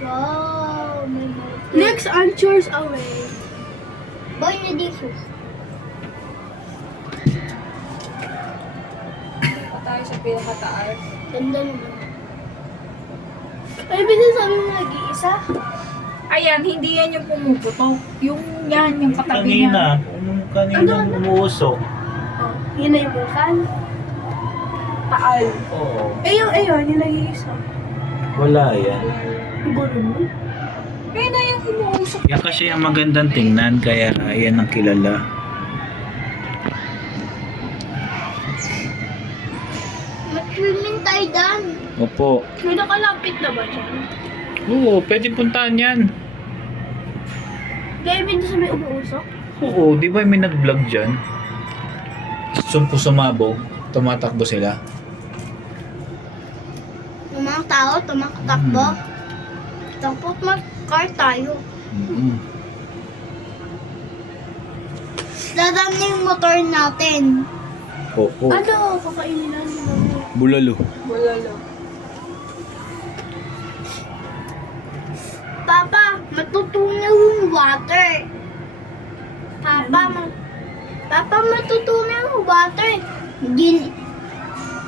Wow, may motor. Next on chores away. Boy na Jesus. Pa tayo sa pinakataas. Ganda naman. Ay, bitin sabi mo nag-iisa? Ayan, hindi yan yung pumuputok. Yung yan, yung katabi niya. Kanina umuusok. Oh, yun na yung vulkan. Taal. Oo. Ayun, yung nag-iisa. Wala yan. Siguro mo. Ayun na yung umuusok. Yan kasi ang magandang tingnan, kaya yan ang kilala. Mag-swimming tayo dan. Opo. May nakalapit na ba dyan? Oo, pwede puntahan yan. Kaya may sa may umuusok? Oo, di ba may nag-vlog dyan? Sumabog, tumatakbo sila. Yung mga tao, tumakbo. Tapos mag-car tayo. Mm-hmm. Dadam na yung motor natin. Oo. Ano? Kakainin na nila. Bulalo. Wala lang. Papa, matutunaw yung water. Papa, matutunaw yung water.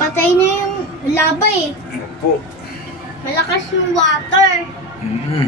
Patay na yung lava eh. Opo. Malakas yung water. Mm-hmm.